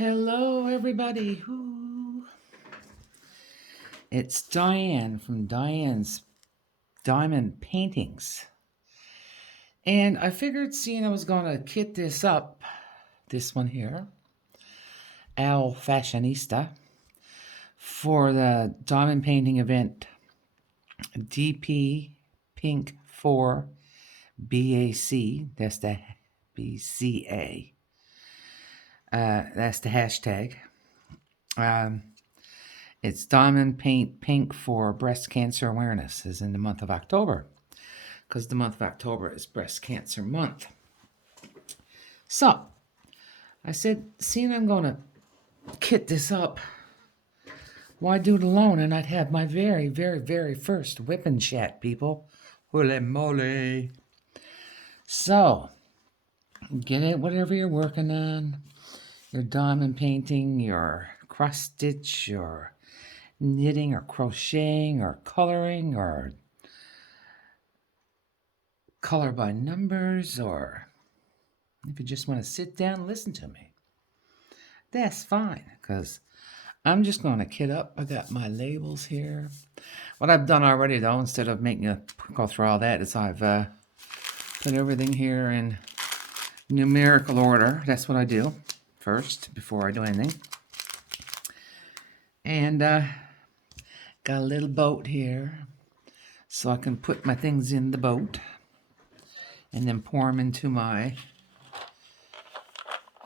Hello, everybody. It's Diane from Diane's Diamond Paintings. And I figured, seeing I was going to kit this up, this one here, Al Fashionista, for the diamond painting event DP Pink 4 BAC. That's the BCA. That's the hashtag. It's Diamond Paint Pink for Breast Cancer Awareness, is in the month of October, because the month of October is Breast Cancer Month. So, I said, seeing I'm going to kit this up, why do it alone? And I'd have my very, very, very first WIP Chat, people. Holy moly. So, get it, whatever you're working on, your diamond painting, your cross stitch, your knitting or crocheting or coloring or color by numbers, or if you just want to sit down and listen to me, that's fine, because I'm just going to kit up. I got my labels here. What I've done already, though, instead of making you go through all that, is I've put everything here in numerical order. That's what I do first before I do anything. And got a little boat here, so I can put my things in the boat and then pour them into my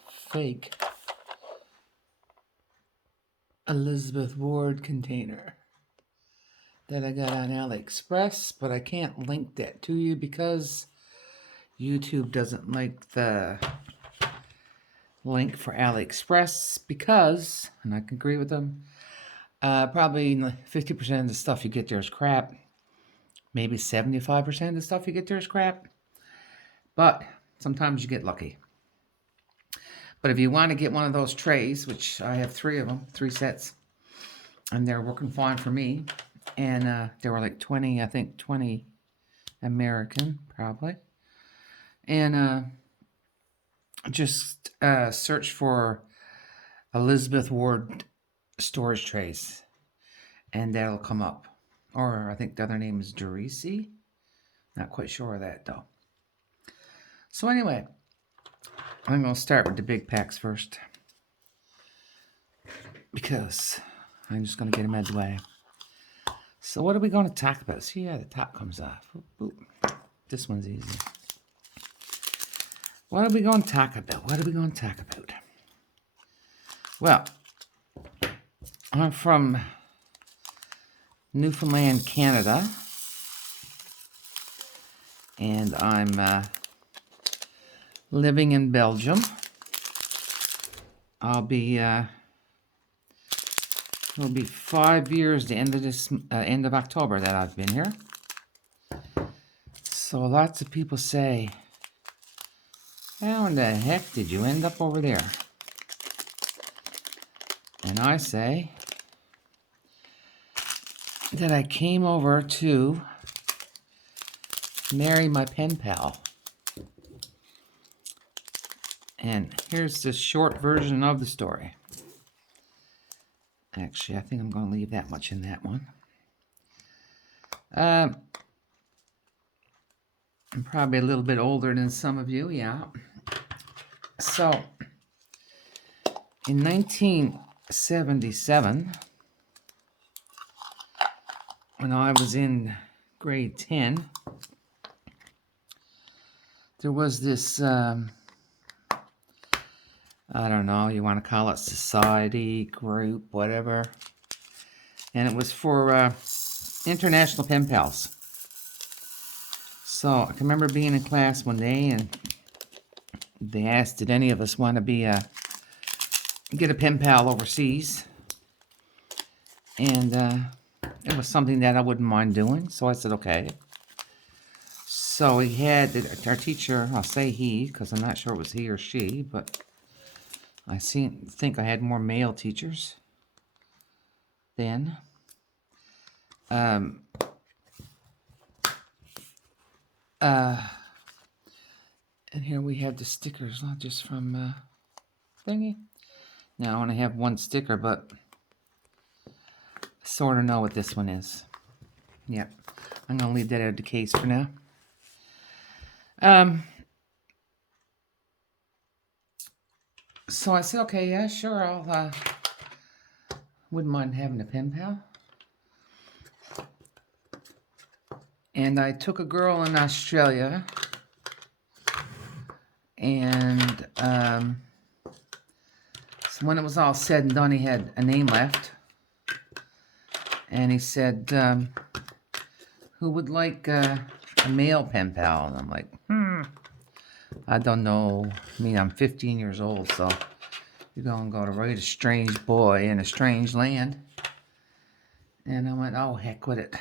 fake Elizabeth Ward container that I got on AliExpress, but I can't link that to you because YouTube doesn't like the link for AliExpress because, and I can agree with them, probably 50% of the stuff you get there is crap. Maybe 75% of the stuff you get there is crap. But sometimes you get lucky. But if you want to get one of those trays, which I have 3 of them, 3 sets, and they're working fine for me, and they were like 20, I think 20 American, probably. And just search for Elizabeth Ward storage trays, and that'll come up. Or I think the other name is Dorisi. Not quite sure of that, though. So anyway, I'm going to start with the big packs first, because I'm just going to get them out of the way. So what are we going to talk about? See how the top comes off. Oop, oop. This one's easy. What are we going to talk about? What are we going to talk about? Well, I'm from Newfoundland, Canada, and I'm living in Belgium. It'll be 5 years the end of this end of October that I've been here. So lots of people say, how in the heck did you end up over there? And I say that I came over to marry my pen pal. And here's the short version of the story. Actually, I think I'm going to leave that much in that one. I'm probably a little bit older than some of you, yeah. So, in 1977, when I was in grade 10, there was this, I don't know, you want to call it society, group, whatever. And it was for international pen pals. So I can remember being in class one day, and they asked, did any of us want to get a pen pal overseas? And it was something that I wouldn't mind doing, so I said, okay. So we had our teacher, I'll say he, because I'm not sure it was he or she, but I think I had more male teachers then. And here we have the stickers, not just from thingy. Now I only have one sticker, but I sort of know what this one is. Yep. I'm going to leave that out of the case for now. So I said, okay, yeah, sure, I'll, wouldn't mind having a pen pal. And I took a girl in Australia, and so when it was all said and done, he had a name left. And he said, who would like a male pen pal? And I'm like, I don't know. I mean, I'm 15 years old, so you're going to go to write a strange boy in a strange land. And I went, oh, heck with it.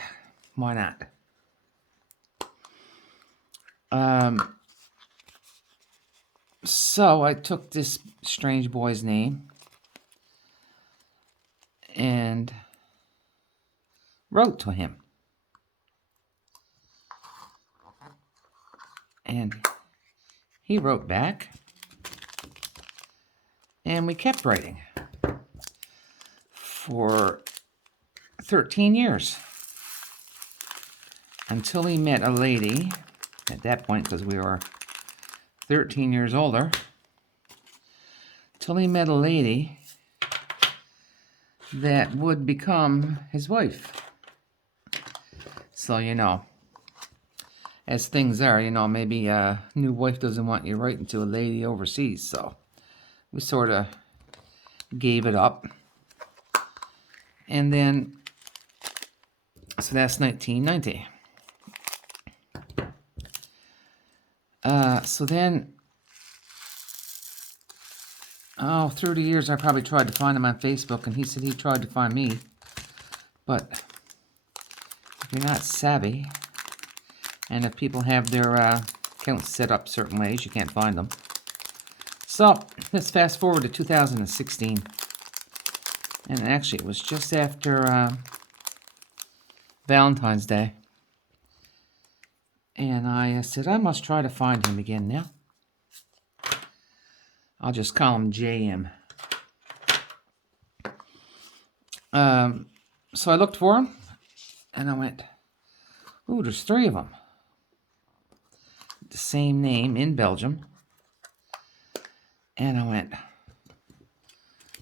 Why not? So I took this strange boy's name and wrote to him. And he wrote back. And we kept writing for 13 years. Until he met a lady, at that point, because we were 13 years older, till he met a lady that would become his wife. So, you know, as things are, you know, maybe a new wife doesn't want you writing to a lady overseas, so we sort of gave it up. And then, so that's 1990. So then, through the years, I probably tried to find him on Facebook, and he said he tried to find me. But if you're not savvy, and if people have their accounts set up certain ways, you can't find them. So let's fast forward to 2016. And actually, it was just after Valentine's Day. And I said, I must try to find him again now. I'll just call him JM. So I looked for him, and I went, ooh, there's 3 of them. The same name in Belgium. And I went,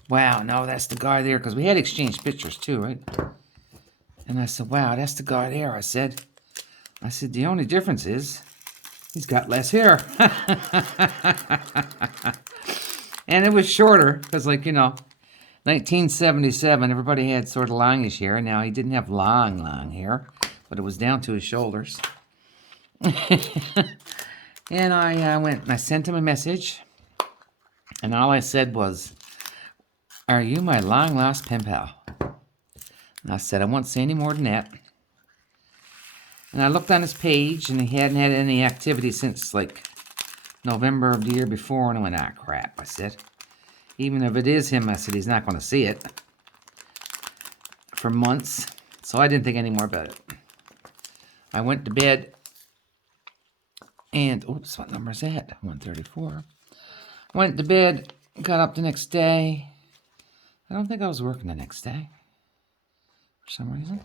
wow, no, that's the guy there, because we had exchanged pictures too, right? And I said, wow, that's the guy there. I said, the only difference is he's got less hair. And it was shorter, because, like, you know, 1977, everybody had sort of longish hair. Now, he didn't have long hair, but it was down to his shoulders. And I went and I sent him a message, and all I said was, are you my long-lost pen pal? And I said, I won't say any more than that. And I looked on his page, and he hadn't had any activity since, like, November of the year before, and I went, ah, crap, I said. Even if it is him, I said, he's not going to see it for months. So I didn't think any more about it. I went to bed, and, oops, what number is that? 134. Went to bed, got up the next day. I don't think I was working the next day for some reason.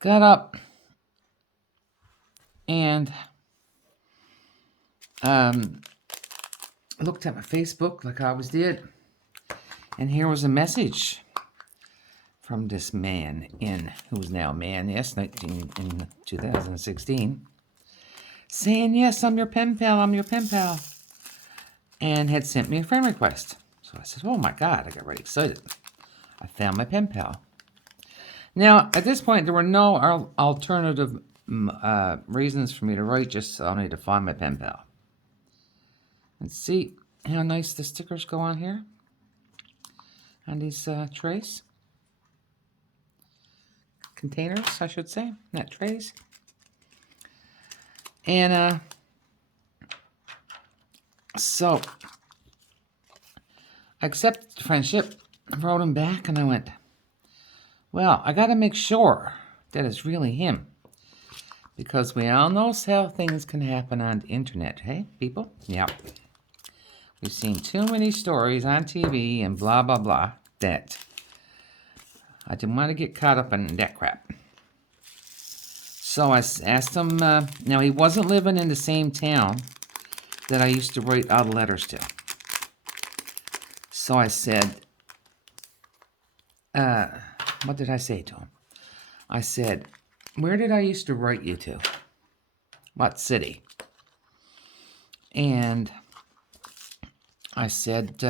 Got up and looked at my Facebook like I always did. And here was a message from this man who's now a man, yes, in 2016, saying, yes, I'm your pen pal, and had sent me a friend request. So I said, oh my God, I got really excited. I found my pen pal. Now, at this point, there were no alternative reasons for me to write, just I need to find my pen pal. And see how nice the stickers go on here, on these trays. Containers, I should say, not trays. And so I accepted the friendship, wrote him back, and I went, well, I got to make sure that it's really him. Because we all know how things can happen on the internet, hey, people? Yeah. You've seen too many stories on TV and blah, blah, blah, that I didn't want to get caught up in that crap. So I asked him, now he wasn't living in the same town that I used to write all the letters to. So I said, what did I say to him? I said, where did I used to write you to? What city? And I said,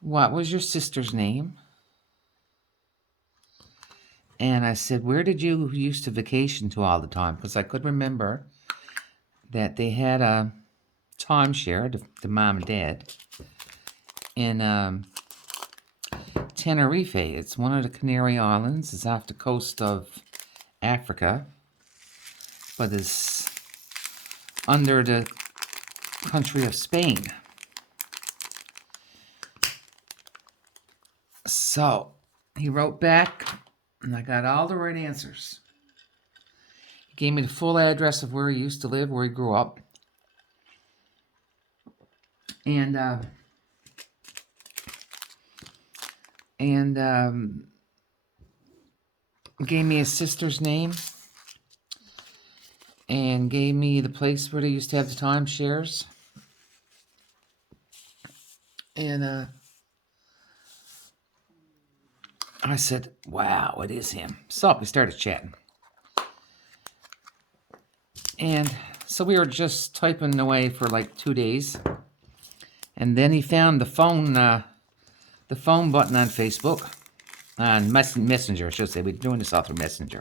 what was your sister's name? And I said, where did you used to vacation to all the time? Because I could remember that they had a timeshare, the mom and dad, in Tenerife. It's one of the Canary Islands. It's off the coast of Africa, but it's under the country of Spain. So he wrote back, and I got all the right answers. He gave me the full address of where he used to live, where he grew up. And gave me his sister's name, and gave me the place where they used to have the timeshares. And I said, wow, it is him. So we started chatting. And so we were just typing away for like 2 days. And then he found the phone button on Facebook. On Messenger, I should say. We're doing this all through Messenger.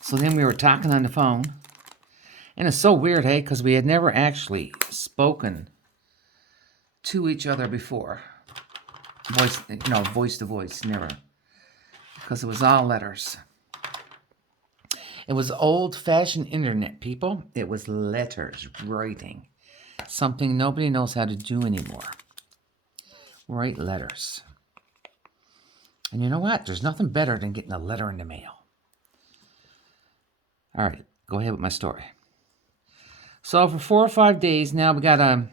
So then we were talking on the phone. And it's so weird, hey, because we had never actually spoken to each other before. Voice to voice, never. Because it was all letters. It was old-fashioned internet, people. It was letters, writing. Something nobody knows how to do anymore. Write letters. And you know what? There's nothing better than getting a letter in the mail. All right, go ahead with my story. So for 4 or 5 days now, we got a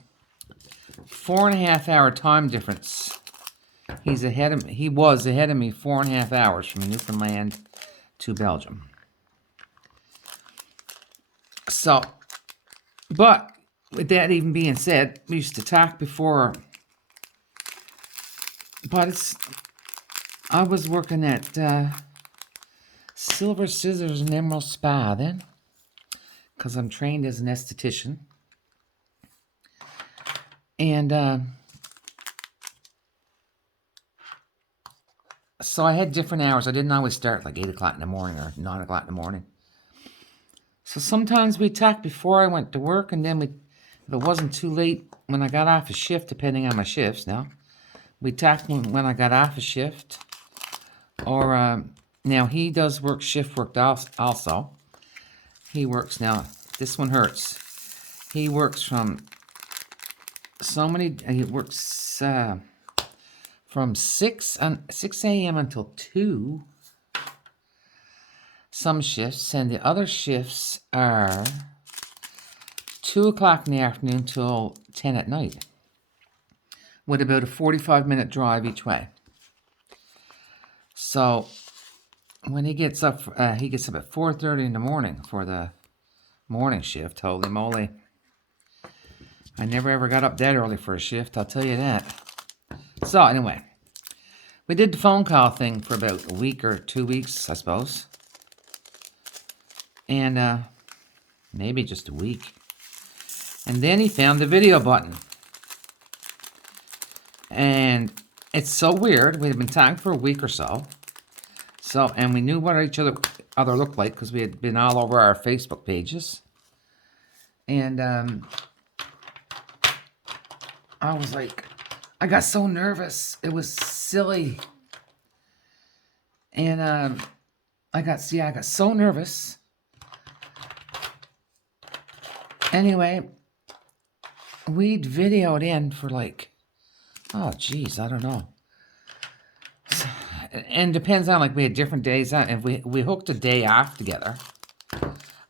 4.5-hour time difference. He was ahead of me 4.5 hours from Newfoundland to Belgium. So, but with that even being said, we used to talk before. But I was working at Silver Scissors and Emerald Spa then, because I'm trained as an esthetician. And so I had different hours. I didn't always start like 8 o'clock in the morning or 9 o'clock in the morning. So sometimes we talked before I went to work, and then if it wasn't too late when I got off a shift, depending on my shifts now, we talked when I got off a shift. Or, now he does shift work also. He works now, this one hurts. He works from from 6 a.m. until 2. Some shifts, and the other shifts are 2 o'clock in the afternoon till 10 at night, with about a 45-minute drive each way. So when he gets up at 4:30 in the morning for the morning shift. Holy moly. I never ever got up that early for a shift, I'll tell you that. So anyway, we did the phone call thing for about a week or 2 weeks, I suppose. And maybe just a week. And then he found the video button. And it's so weird. We had been talking for a week or so. And we knew what each other looked like because we had been all over our Facebook pages. And I was like, I got so nervous. It was silly. And I got so nervous. Anyway, we'd videoed in for like, oh geez, I don't know. And depends on, like, we had different days on. If we hooked a day off together,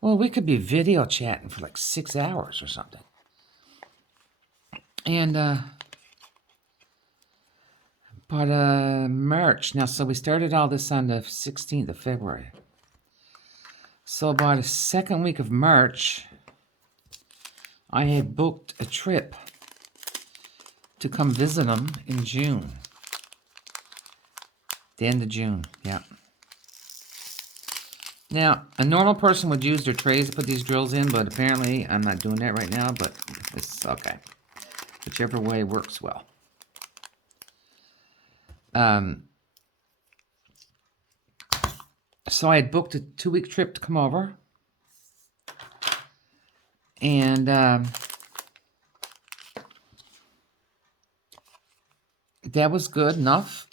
well, we could be video chatting for like 6 hours or something. And, but, March. Now, so we started all this on the 16th of February. So about the second week of March, I had booked a trip to come visit them in June. The end of June, yeah. Now, a normal person would use their trays to put these drills in, but apparently I'm not doing that right now, but it's okay. Whichever way works well. So I had booked a 2-week trip to come over. And that was good enough.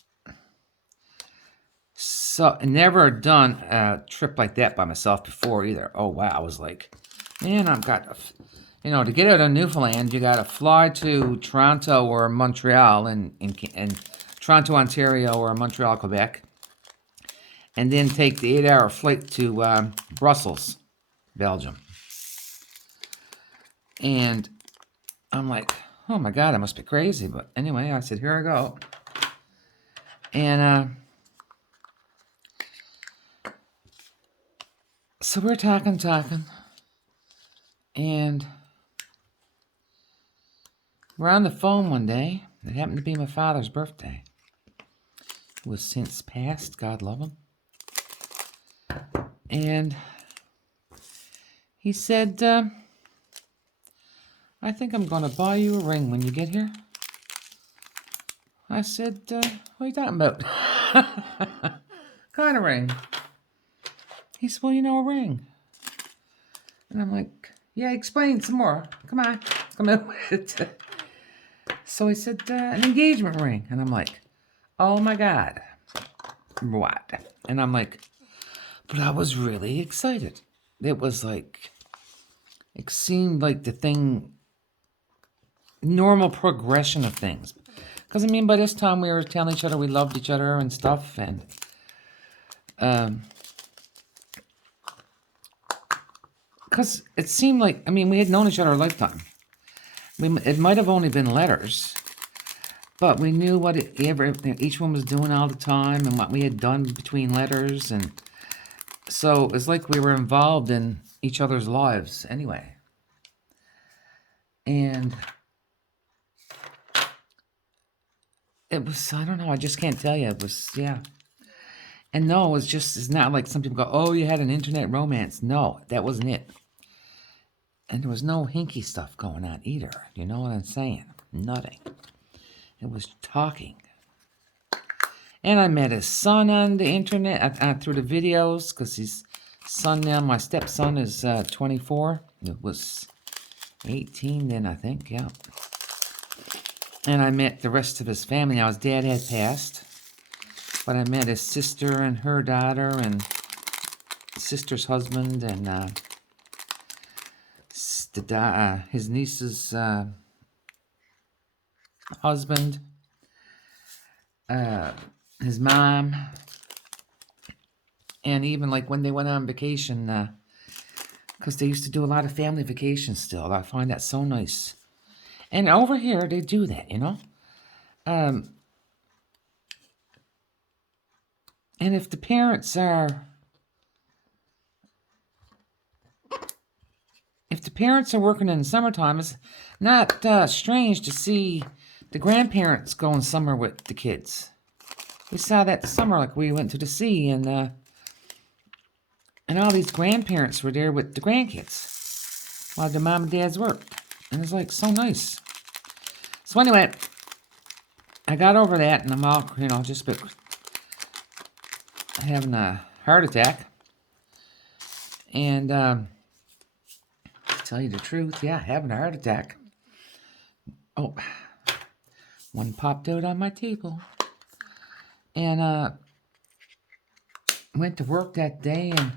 So I never done a trip like that by myself before either. Oh, wow. I was like, man, I've got, to get out of Newfoundland, you got to fly to Toronto or Montreal and Toronto, Ontario or Montreal, Quebec. And then take the 8-hour flight to Brussels, Belgium. And I'm like, oh my God, I must be crazy. But anyway, I said, here I go. And so we're talking. And we're on the phone one day. It happened to be my father's birthday. Who was since passed, God love him. And he said, I think I'm going to buy you a ring when you get here. I said, what are you talking about? Kind of ring. He said, well, a ring. And I'm like, yeah, explain some more. Come on, come out with it. So he said, an engagement ring. And I'm like, oh my God, what? And I'm like, but I was really excited. It was like, it seemed like the thing, normal progression of things. Because, by this time we were telling each other we loved each other and stuff. And because it seemed like, we had known each other a lifetime. It might have only been letters. But we knew what each one was doing all the time and what we had done between letters. And so it was like we were involved in each other's lives anyway. And it was, I don't know, I just can't tell you. It was, yeah. And no, it's not like some people go, oh, you had an internet romance. No, that wasn't it. And there was no hinky stuff going on either. You know what I'm saying? Nothing. It was talking. And I met his son on the internet through the videos, because his son now, my stepson, is 24. It was 18 then, I think, yeah. And I met the rest of his family. Now, his dad had passed, but I met his sister and her daughter and his sister's husband and his niece's husband, his mom, and even like when they went on vacation, because they used to do a lot of family vacations still. I find that so nice. And over here, they do that, And if the parents are... If the parents are working in the summertime, it's not strange to see the grandparents going somewhere with the kids. We saw that summer, like we went to the sea, and all these grandparents were there with the grandkids while their mom and dads worked. And it's like so nice. So anyway, I got over that, and I'm all, just having a heart attack. And to tell you the truth, yeah, having a heart attack. Oh, one popped out on my table. And went to work that day, and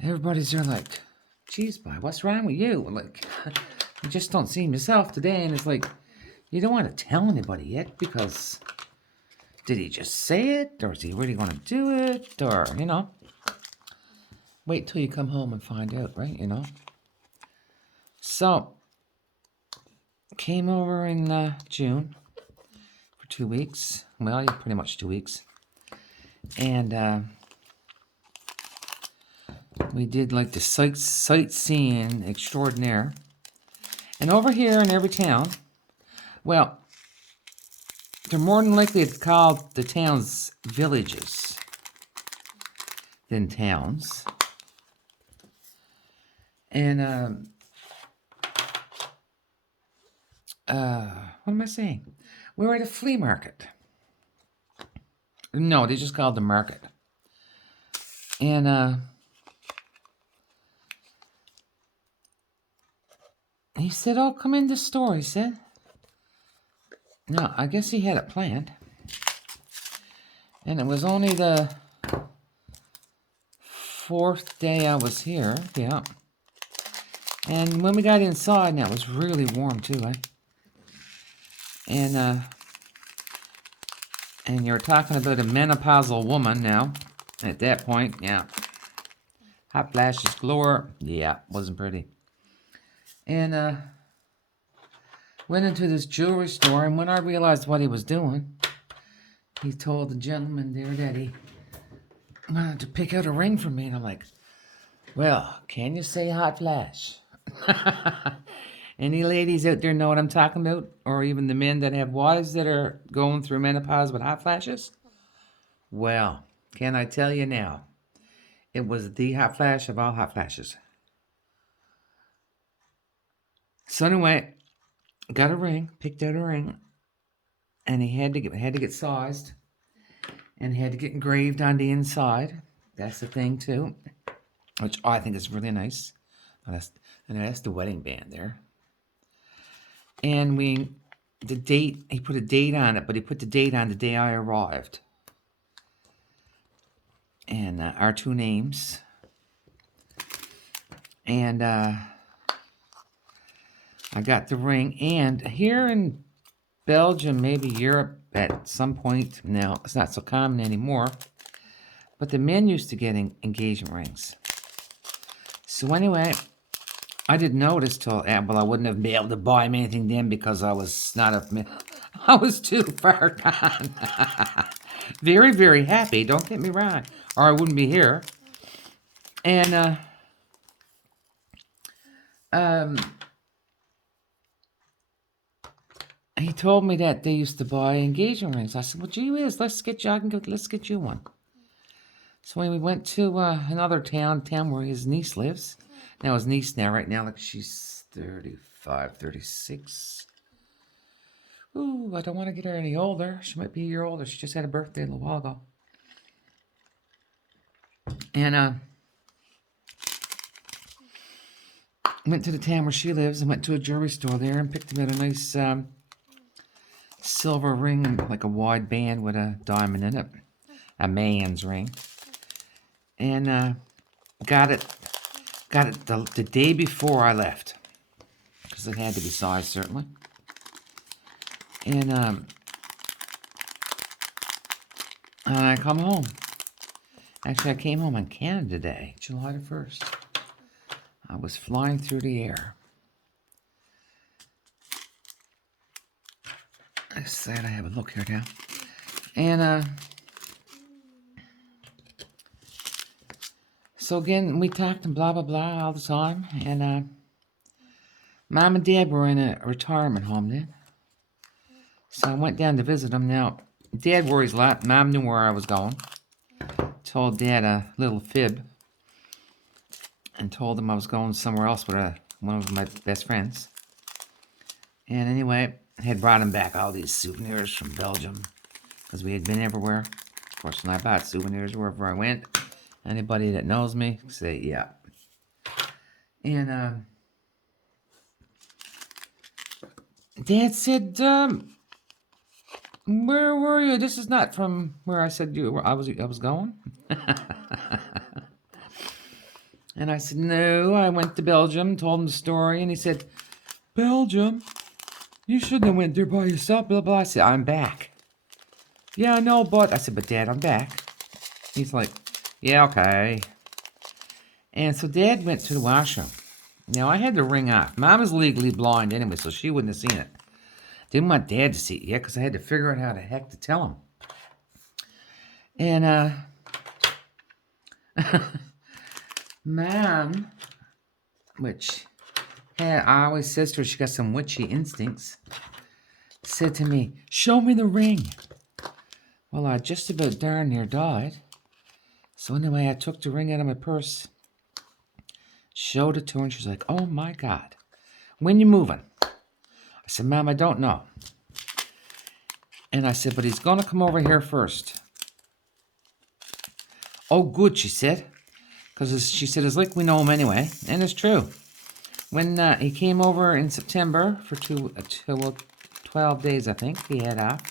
everybody's there like, geez, boy, what's wrong with you? Like, you just don't seem yourself today. And it's like, you don't want to tell anybody yet, because did he just say it? Or is he really going to do it? Or, wait till you come home and find out, right? So, came over in June for 2 weeks. Well, yeah, pretty much 2 weeks. And we did like the sightseeing extraordinaire. And over here in every town, well, they're more than likely to call the towns villages than towns. And what am I saying? We were at a flea market. No, they just called the market. And he said, "Oh, come in the store," he said. No, I guess he had it planned. And it was only the 4th day I was here, yeah. And when we got inside, now it was really warm too, eh? And you're talking about a menopausal woman now. At that point, yeah. Hot flashes galore. Yeah, wasn't pretty. And went into this jewelry store, and when I realized what he was doing, he told the gentleman there that he wanted to pick out a ring for me, and I'm like, well, can you say hot flash? Any ladies out there know what I'm talking about? Or even the men that have wives that are going through menopause with hot flashes? Well, can I tell you now? It was the hot flash of all hot flashes. So anyway, got a ring, picked out a ring, and he had to get sized, and had to get engraved on the inside. That's the thing too, which I think is really nice. That's the wedding band there. And the date, he put a date on it, but he put the date on the day I arrived. And our 2 names. And I got the ring. And here in Belgium, maybe Europe at some point, now it's not so common anymore, but the men used to get engagement rings. So anyway, I didn't notice till, well, I wouldn't have been able to buy him anything then because I was I was too far gone. Very, very happy, don't get me wrong, or I wouldn't be here. And he told me that they used to buy engagement rings. I said, well, gee whiz, let's get you one. So when we went to another town where his niece lives. Now his niece right now, like she's 35, 36. Ooh, I don't want to get her any older. She might be a year older. She just had a birthday a little while ago. And went to the town where she lives and went to a jewelry store there and picked him out a nice silver ring, like a wide band with a diamond in it. A man's ring. And got it the day before I left. Because it had to be sized, certainly. And I come home. Actually, I came home on Canada Day, July the 1st. I was flying through the air. I said I have a look here now. And so again, we talked and blah, blah, blah all the time. And Mom and Dad were in a retirement home then. So I went down to visit them. Now, Dad worries a lot. Mom knew where I was going. Told Dad a little fib. And told him I was going somewhere else with one of my best friends. And anyway, I had brought him back all these souvenirs from Belgium. Because we had been everywhere. Of course, when I bought souvenirs wherever I went, anybody that knows me, say, yeah. And Dad said, where were you? This is not from where I said I was going. And I said, no, I went to Belgium, told him the story, and he said, Belgium? You shouldn't have went there by yourself, blah, blah. I said, I'm back. Yeah, I know, but... I said, but Dad, I'm back. He's like, yeah, okay. And so Dad went to the washroom. Now, I had the ring off. Mom is legally blind anyway, so she wouldn't have seen it. Didn't want Dad to see it yet because I had to figure out how the heck to tell him. And, Mom, which I always says to her she got some witchy instincts, said to me, show me the ring. Well, I just about darn near died. So anyway, I took the ring out of my purse, showed it to her, and she's like, oh my God, when you moving? I said, Mom, I don't know. And I said, but he's going to come over here first. Oh, good, she said. Because she said, it's like we know him anyway. And it's true. When he came over in September for 12 days, I think, he had off.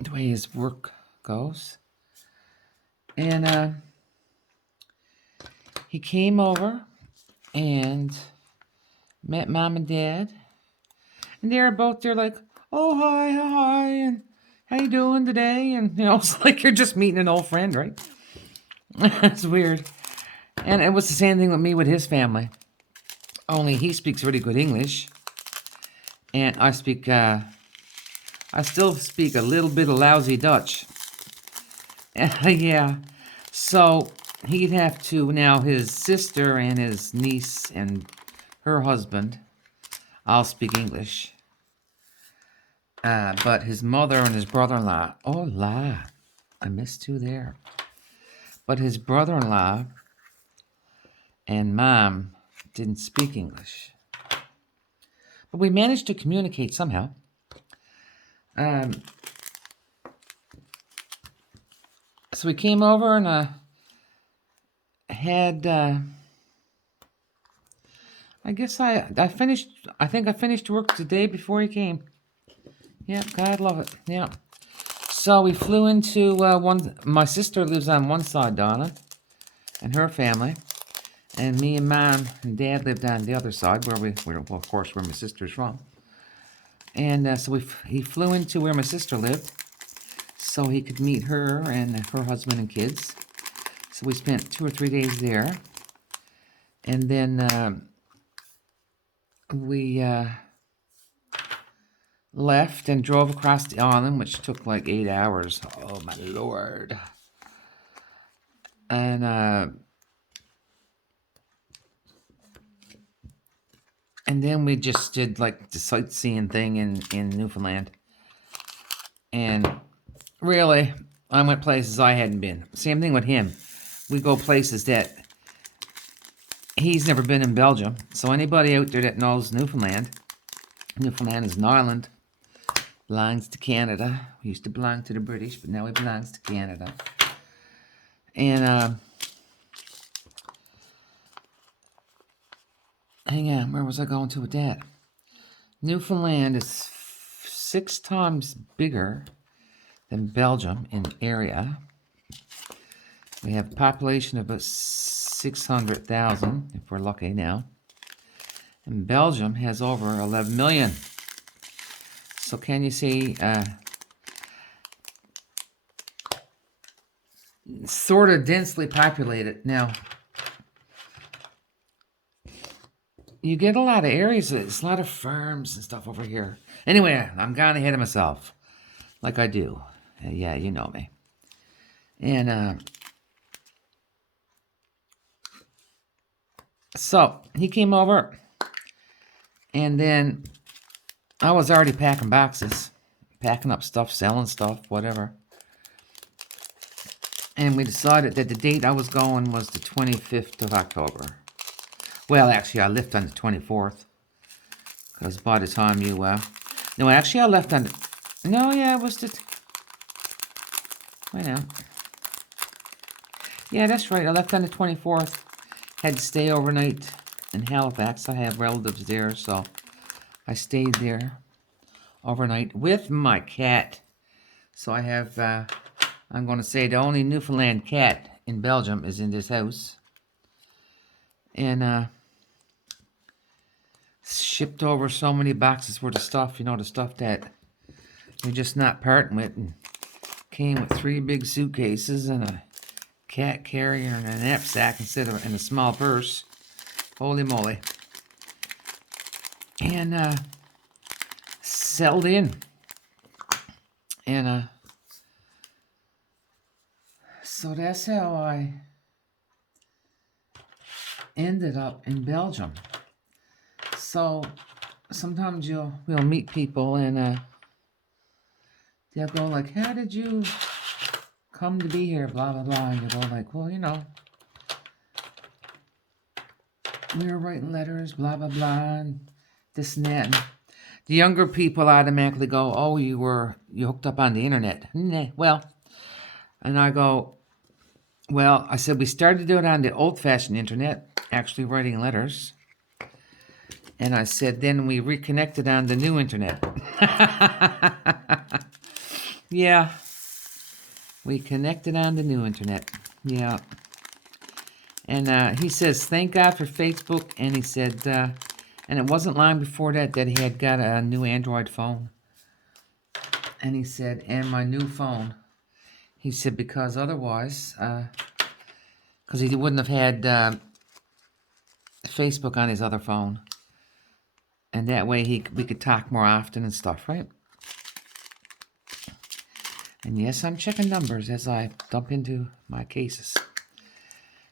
The way his work goes. And he came over and met Mom and Dad. And they were both there like, oh, hi, and how you doing today? And, you know, it's like you're just meeting an old friend, right? That's weird. And it was the same thing with me with his family. Only he speaks really good English. And I still speak a little bit of lousy Dutch. Yeah. So he'd have to, now his sister and his niece and her husband, I'll speak English. But his mother and his brother-in-law, oh la, I missed two there. But his brother-in-law and Mom didn't speak English. But we managed to communicate somehow. So we came over and had, I guess I think I finished work the day before he came. Yeah, God love it. Yeah. So we flew into my sister lives on one side, Donna, and her family. And me and Mom and Dad lived on the other side, well, of course, where my sister's from. And so he flew into where my sister lived, so he could meet her and her husband and kids. So we spent 2 or 3 days there. And then we left and drove across the island, which took like 8 hours. Oh, my Lord. And then we just did like the sightseeing thing in Newfoundland. And really, I went places I hadn't been. Same thing with him. We go places that he's never been in Belgium. So anybody out there that knows Newfoundland is an island. Belongs to Canada. We used to belong to the British, but now it belongs to Canada. And hang on, where was I going to with that? Newfoundland is 6 times bigger than Belgium in area. We have a population of about 600,000, if we're lucky now. And Belgium has over 11 million. So can you see, sort of densely populated. Now, you get a lot of areas, there's a lot of farms and stuff over here. Anyway, I'm gone ahead of myself, like I do. Yeah, you know me. And so he came over, and then I was already packing boxes, packing up stuff, selling stuff, whatever. And we decided that the date I was going was the 25th of October. Well, actually, I left on the 24th. Because by the time you, no, actually, I left on the, no, yeah, it was the, wait now. Yeah, that's right, I left on the 24th. Had to stay overnight in Halifax. I have relatives there, so I stayed there overnight with my cat. So I have, I'm going to say the only Newfoundland cat in Belgium is in this house. And shipped over so many boxes worth of stuff, you know, the stuff that you're just not parting with. And came with 3 big suitcases and a cat carrier and a knapsack instead of in a small purse. Holy moly. And settled in. And so that's how I ended up in Belgium. So sometimes we'll meet people and they'll go like, how did you come to be here, blah, blah, blah. And you go like, well, we were writing letters, blah, blah, blah, and this and that. And the younger people automatically go, oh, you hooked up on the internet. Nah, well, and I go, well, I said, we started to do it on the old-fashioned internet, actually writing letters. And I said, then we reconnected on the new internet. Yeah. We connected on the new internet. Yeah. And he says, thank God for Facebook. And he said, and it wasn't long before that he had got a new Android phone. And he said, and my new phone. He said, because otherwise, because he wouldn't have had Facebook on his other phone. And that way we could talk more often and stuff, right? And yes, I'm checking numbers as I dump into my cases.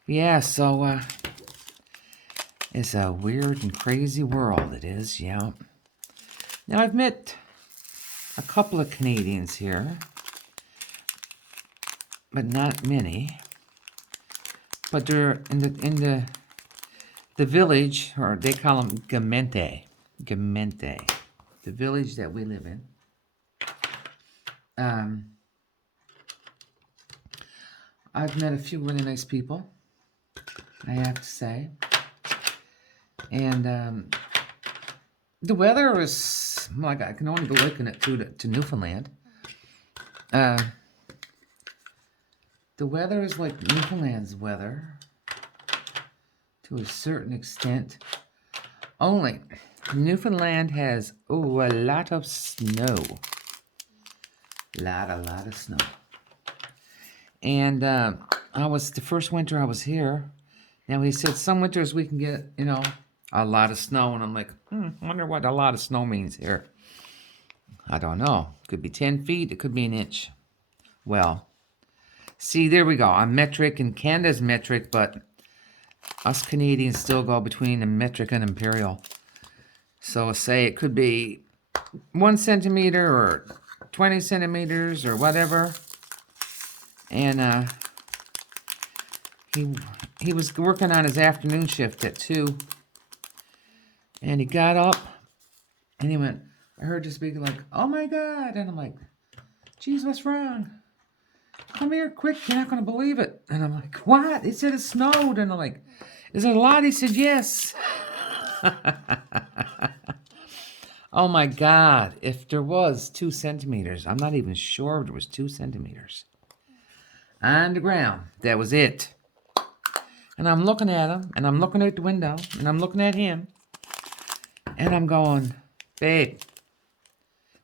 Yeah, so it's a weird and crazy world, it is, yeah. Now, I've met a couple of Canadians here, but not many. But they're in the village, or they call them Gemeente. Gemeente. The village that we live in. I've met a few really nice people, I have to say. And the weather is, like, I can only liken it to Newfoundland. The weather is like Newfoundland's weather, to a certain extent. Only, Newfoundland has, a lot of snow. A lot of snow. And the first winter I was here, now he said some winters we can get, a lot of snow. And I'm like, I wonder what a lot of snow means here. I don't know. Could be 10 feet. It could be an inch. Well, see, there we go. I'm metric and Canada's metric, but us Canadians still go between a metric and imperial. So say it could be 1 centimeter or 20 centimeters or whatever. And he was working on his afternoon shift at 2. And he got up and he went, I heard you speaking like, oh my God. And I'm like, geez, what's wrong? Come here quick, you're not going to believe it. And I'm like, what? He said it snowed. And I'm like, is it a lot? He said, yes. Oh my God. If there was 2 centimeters, I'm not even sure if there was 2 centimeters on the ground. That was it. And I'm looking at him, and I'm looking out the window, and I'm looking at him, and I'm going, babe,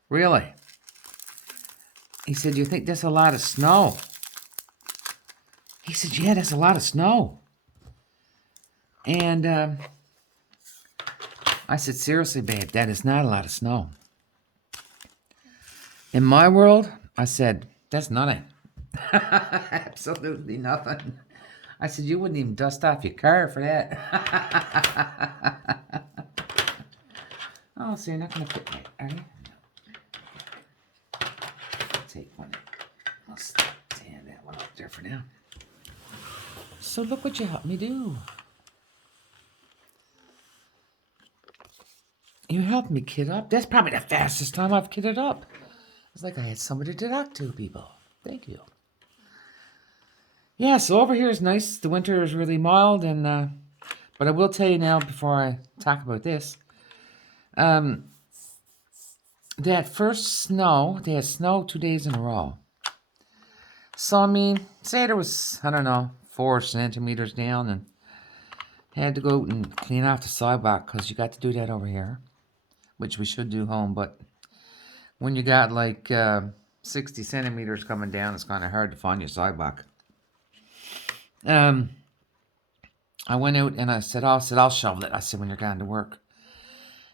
really? He said, you think that's a lot of snow? He said, yeah, that's a lot of snow. And I said, seriously, babe, that is not a lot of snow. In my world, I said, that's nothing. Absolutely nothing. I said, you wouldn't even dust off your car for that. Oh, so you're not going to fit me, are you? Take one. I'll stand that one up there for now. So look what you helped me do. You helped me kid up. That's probably the fastest time I've kidded up. It's like I had somebody to talk to, people. Thank you. Yeah, so over here is nice. The winter is really mild, and but I will tell you now before I talk about this. That first snow, they had snow 2 days in a row. So, I mean, say there was, I don't know, 4 centimeters down, and had to go out and clean off the sidewalk, because you got to do that over here, which we should do home, but when you got like 60 centimeters coming down, it's kind of hard to find your sidewalk. I went out and I said, I'll shovel it. I said, when you're going to work.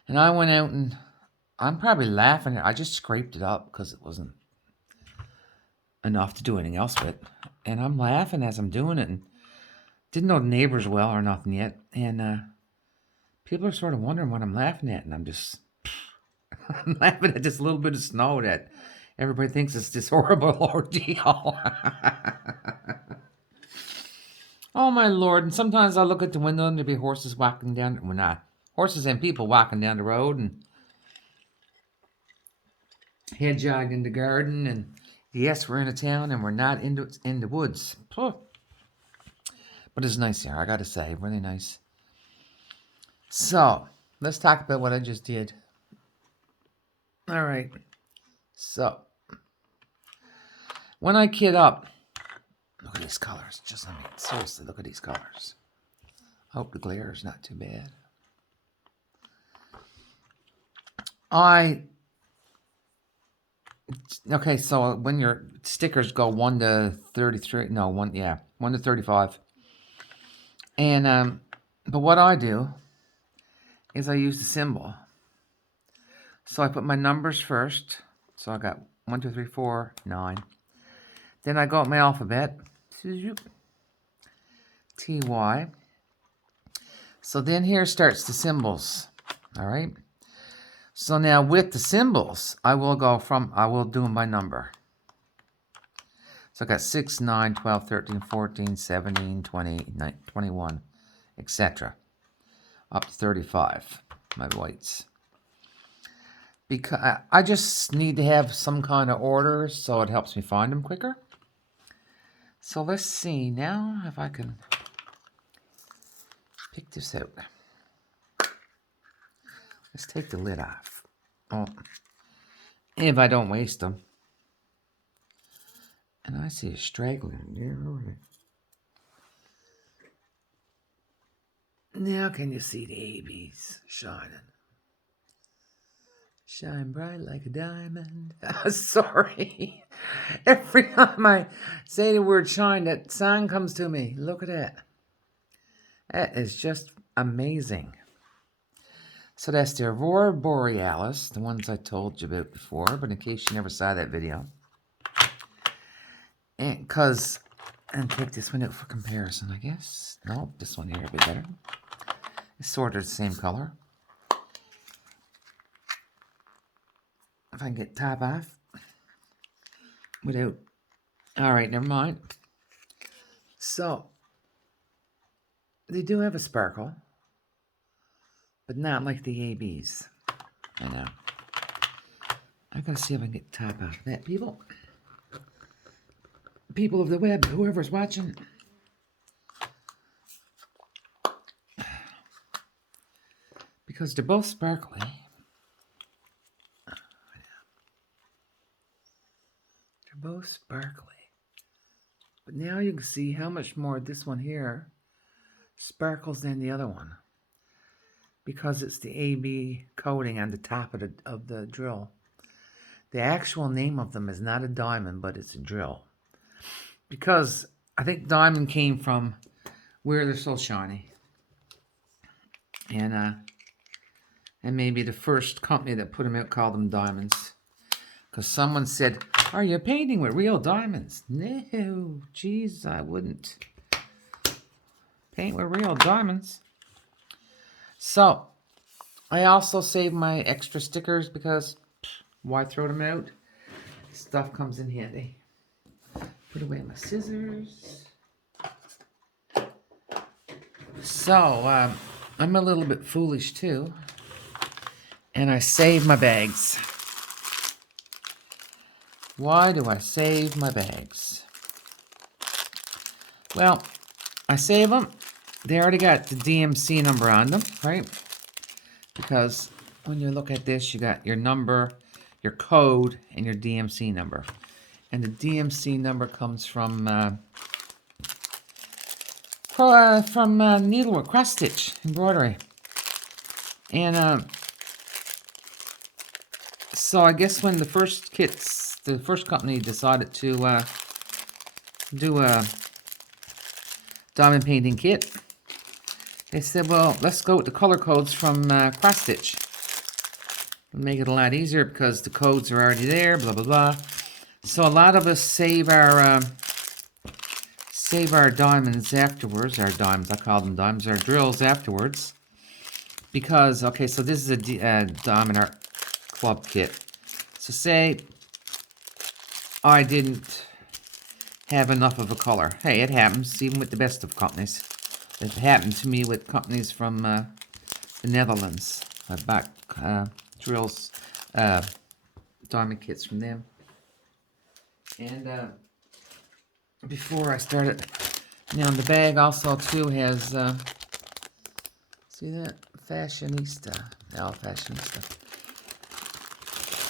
And I went out and I'm probably laughing. I just scraped it up because it wasn't enough to do anything else with. And I'm laughing as I'm doing it. And didn't know the neighbors well or nothing yet. And people are sort of wondering what I'm laughing at. And I'm just I'm laughing at this little bit of snow that everybody thinks is this horrible ordeal. Oh, my Lord. And sometimes I look at the window and there'll be horses walking down. Well, not horses and people walking down the road and head jogging in the garden. And yes, we're in a town and we're not in the woods. But it's nice here, I got to say. Really nice. So, let's talk about what I just did. All right. So, when I kit up, look at these colors. Just, I mean, seriously, look at these colors. I hope the glare is not too bad. Okay, so when your stickers go 1 to 33, no, 1 to 35. And, but what I do is I use the symbol. So I put my numbers first. So I got 1, 2, 3, 4, 9. Then I go up my alphabet. T-Y. So then here starts the symbols. All right. So now with the symbols, I will do them by number. So I got 6, 9, 12, 13, 14, 17, 20, 21, etc. Up to 35, my whites. Because I just need to have some kind of order so it helps me find them quicker. So let's see now if I can pick this out. Let's take the lid off. Oh, if I don't waste them. And I see a straggler there. Now can you see the ABs shining? Shine bright like a diamond. Sorry. Every time I say the word shine, that song comes to me. Look at that. That is just amazing. So that's the Aurora Borealis, the ones I told you about before, but in case you never saw that video. And take this one out for comparison, I guess. No, this one here would be better. It's sort of the same color. If I can get top off without, all right, never mind. So they do have a sparkle, but not like the ABs. I know. I gotta see if I can get top off that, people. People of the web, whoever's watching. Because they're both sparkly. Both sparkly. But now you can see how much more this one here sparkles than the other one. Because it's the AB coating on the top of the drill. The actual name of them is not a diamond, but it's a drill. Because I think diamond came from where they're so shiny. And maybe the first company that put them out called them diamonds. Because someone said, are you painting with real diamonds? No, geez, I wouldn't paint with real diamonds. So, I also save my extra stickers because why throw them out? Stuff comes in handy. Put away my scissors. So, I'm a little bit foolish too. And I save my bags. Why do I save my bags? Well, I save them. They already got the DMC number on them, right? Because when you look at this, you got your number, your code, and your DMC number. And the DMC number comes from needlework, cross stitch, embroidery. And so I guess when the first company decided to do a diamond painting kit, They said, well, let's go with the color codes from Cross Stitch. It'll make it a lot easier because the codes are already there, blah, blah, blah. So a lot of us save our diamonds afterwards. Our diamonds, I call them diamonds, our drills afterwards. Because, okay, so this is a Diamond Art Club kit. So say I didn't have enough of a color. Hey, it happens, even with the best of companies. It happened to me with companies from the Netherlands. I bought drills, diamond kits from them. And before I started, now the bag also too has, see that? Fashionista. No, Fashionista.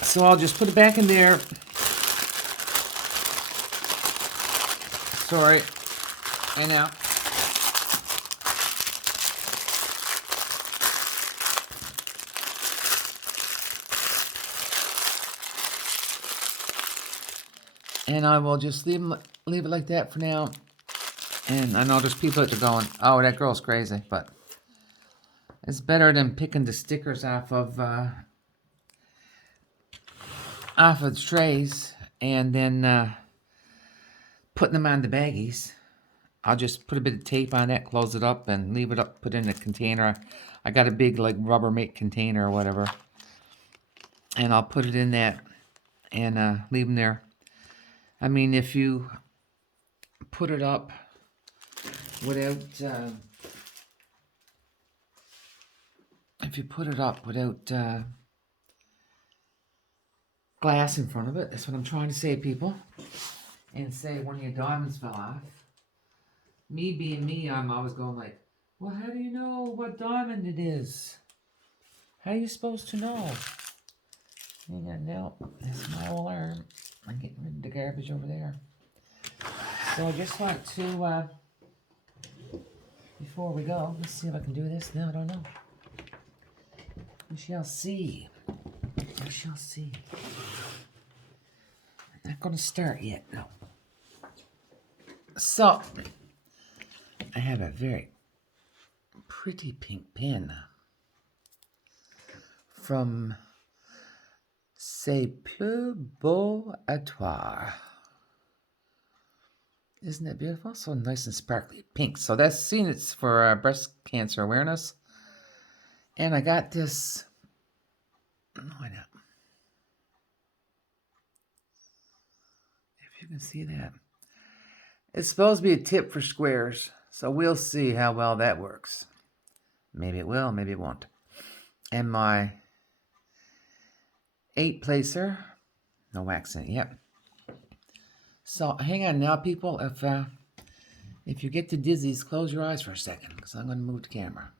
So I'll just put it back in there. Sorry. And out. And I will just leave it like that for now. And I know there's people that are going, oh, that girl's crazy, but it's better than picking the stickers off of the trays and then putting them on the baggies. I'll just put a bit of tape on that, close it up, and leave it up, put it in a container. I got a big, like, Rubbermaid container or whatever. And I'll put it in that and leave them there. I mean, if you put it up without, glass in front of it, that's what I'm trying to say, people. And say one of your diamonds fell off. Me being me, I'm always going like, well, how do you know what diamond it is? How are you supposed to know? Hang on now, that's my alarm. I'm getting rid of the garbage over there. So I just want to, before we go, let's see if I can do this. No, I don't know. We shall see. We shall see. I'm not going to start yet, no. So, I have a very pretty pink pen from C'est plus beau à toi. Isn't that beautiful? So nice and sparkly pink. So that's seen it's for breast cancer awareness. And I got this. Why not? If you can see that. It's supposed to be a tip for squares. So we'll see how well that works. Maybe it will, maybe it won't. And my 8 placer. No wax in it yet. So hang on now, people. If you get the dizzies, close your eyes for a second, because I'm going to move the camera.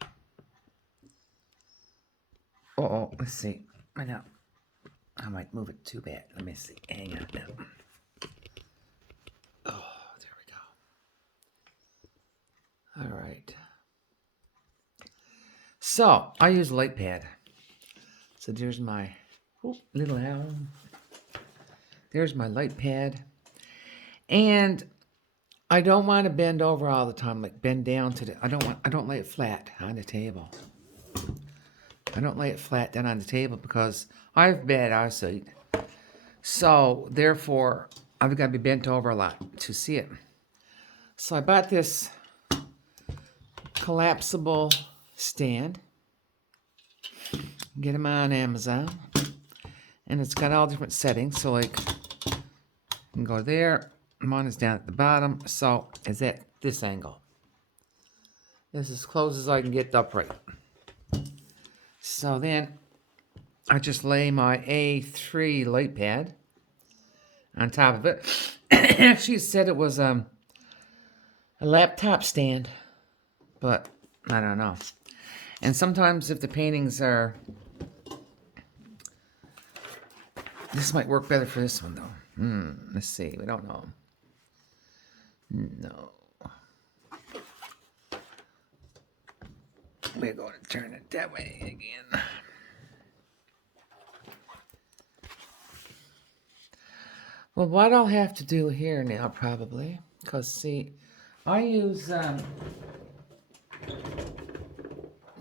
Uh-oh, let's see. I know. I might move it too bad. Let me see. Hang on now. Oh, there we go. All right. So, I use a light pad. So there's my little owl. There's my light pad. And I don't want to bend over all the time, like bend down to the, I don't lay it flat on the table. I don't lay it flat down on the table because I have bad eyesight. So, therefore, I've got to be bent over a lot to see it. So I bought this collapsible stand. Get them on Amazon. And it's got all different settings. So, like, you can go there. Mine is down at the bottom. So, it's at this angle. This is as close as I can get upright. So then, I just lay my A3 light pad on top of it. Actually, said it was a laptop stand, but I don't know. And sometimes if the paintings are, this might work better for this one though. Let's see. We don't know. No. We're going to turn it that way again. Well, what I'll have to do here now, probably, because see, I use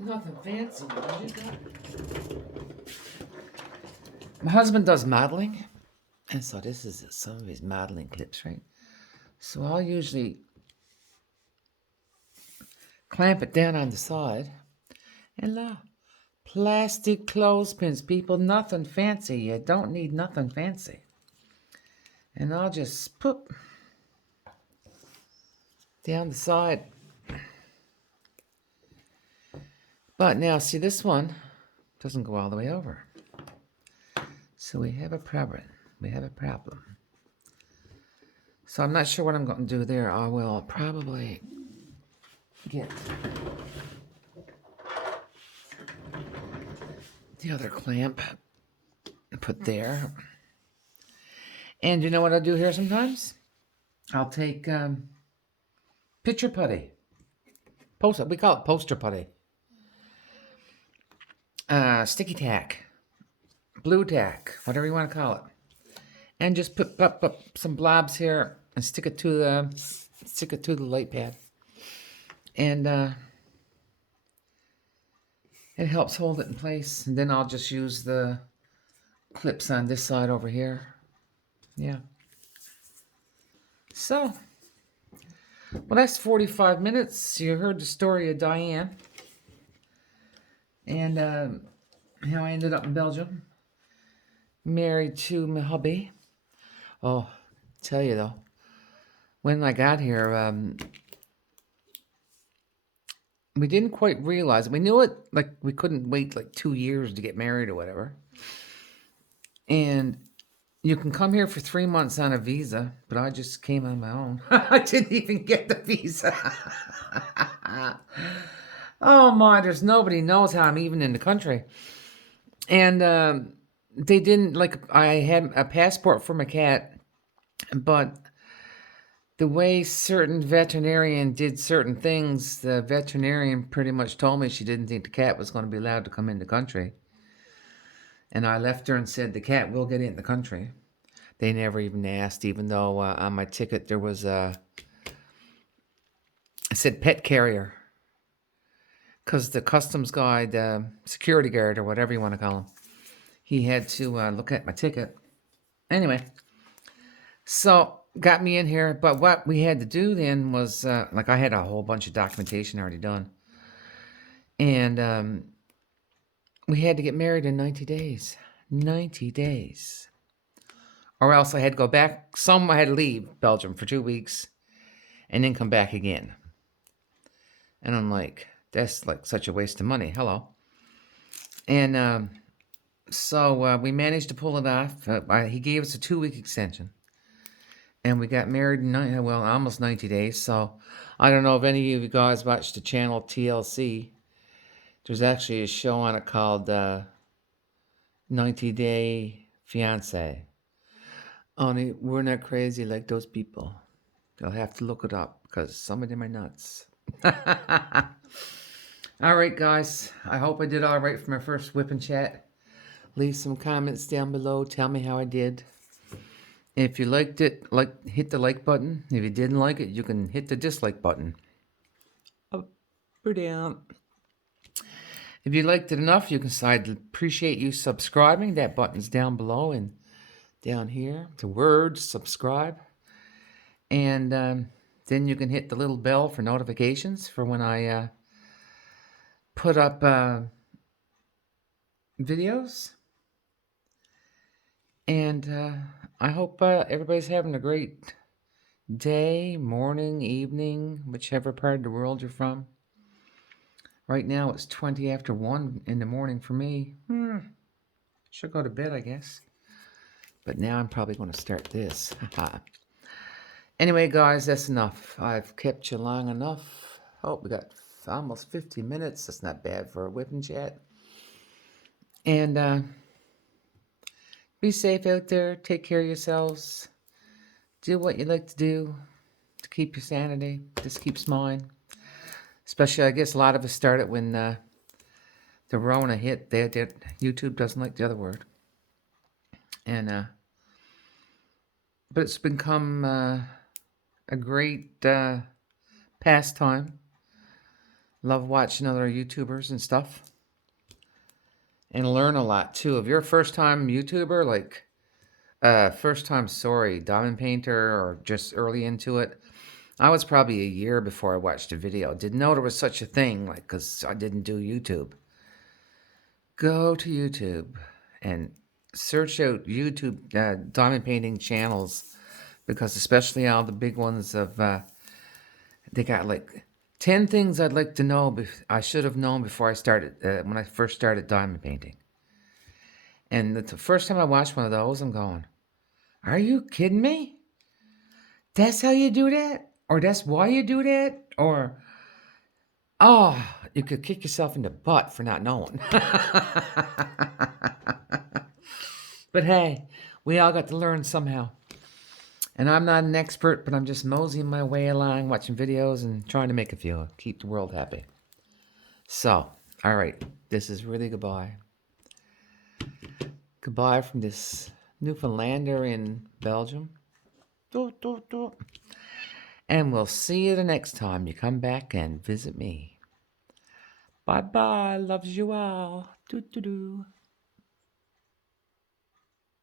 Nothing fancy. My husband does modeling. And so this is some of his modeling clips, right? So I'll usually clamp it down on the side. And look, plastic clothespins, people. Nothing fancy. You don't need nothing fancy. And I'll just put down the side. But now, see, this one doesn't go all the way over. So we have a problem. So I'm not sure what I'm going to do there. I will probably get the other clamp and put there. And you know what I'll do here sometimes? I'll take picture putty. We call it poster putty. Sticky tack. Blue tack. Whatever you want to call it. And just put some blobs here and stick it to the light pad. And it helps hold it in place. And then I'll just use the clips on this side over here. Yeah. So, well, that's 45 minutes. You heard the story of Diane. And how I ended up in Belgium. Married to my hubby. Oh, tell you though, when I got here, we didn't quite realize it. We knew it, like we couldn't wait like 2 years to get married or whatever. And you can come here for 3 months on a visa, but I just came on my own. I didn't even get the visa. Oh my, there's nobody knows how I'm even in the country. And they didn't, like, I had a passport for my cat, but the way certain veterinarian did certain things, the veterinarian pretty much told me she didn't think the cat was going to be allowed to come in the country. And I left her and said, the cat will get in the country. They never even asked, even though on my ticket there was it said pet carrier. Because the customs guy, the security guard, or whatever you want to call him, he had to look at my ticket. Anyway, so got me in here. But what we had to do then was, like, I had a whole bunch of documentation already done. And we had to get married in 90 days. 90 days. Or else I had to go back. I had to leave Belgium for 2 weeks and then come back again. And I'm like, that's like such a waste of money. Hello. And so we managed to pull it off. He gave us a 2-week extension. And we got married in almost 90 days. So I don't know if any of you guys watched the channel TLC. There's actually a show on it called 90 Day Fiancé. Only we're not crazy like those people. You'll have to look it up because some of them are nuts. All right, guys. I hope I did all right for my first WIP Chat. Leave some comments down below. Tell me how I did. If you liked it, hit the like button. If you didn't like it, you can hit the dislike button. Up or down. If you liked it enough, you can I'd appreciate you subscribing. That button's down below and down here. The word subscribe. And then you can hit the little bell for notifications for when I put up videos. And I hope everybody's having a great day, morning, evening, whichever part of the world you're from. Right now it's 20 after 1 in the morning for me. Should go to bed, I guess. But now I'm probably going to start this. Anyway, guys, that's enough. I've kept you long enough. Oh, we got almost 50 minutes. That's not bad for a WIP Chat. And be safe out there. Take care of yourselves. Do what you like to do to keep your sanity. Just keep smiling. Especially, I guess a lot of us started when the Rona hit. YouTube doesn't like the other word. And but it's become a great pastime. Love watching other YouTubers and stuff. And learn a lot, too. If you're a first-time YouTuber, like, first-time, sorry, diamond painter, or just early into it, I was probably a year before I watched a video. Didn't know there was such a thing, like, because I didn't do YouTube. Go to YouTube and search out YouTube diamond painting channels, because especially all the big ones of they got like 10 things I'd like to know. I should have known before I started when I first started diamond painting. And the first time I watched one of those, I'm going, "Are you kidding me? That's how you do that, or that's why you do that, or oh, you could kick yourself in the butt for not knowing." But hey, we all got to learn somehow. And I'm not an expert, but I'm just moseying my way along, watching videos and trying to make a few, keep the world happy. So, all right, this is really goodbye. Goodbye from this Newfoundlander in Belgium. And we'll see you the next time you come back and visit me. Bye-bye. Loves you all. Doo-doo-doo.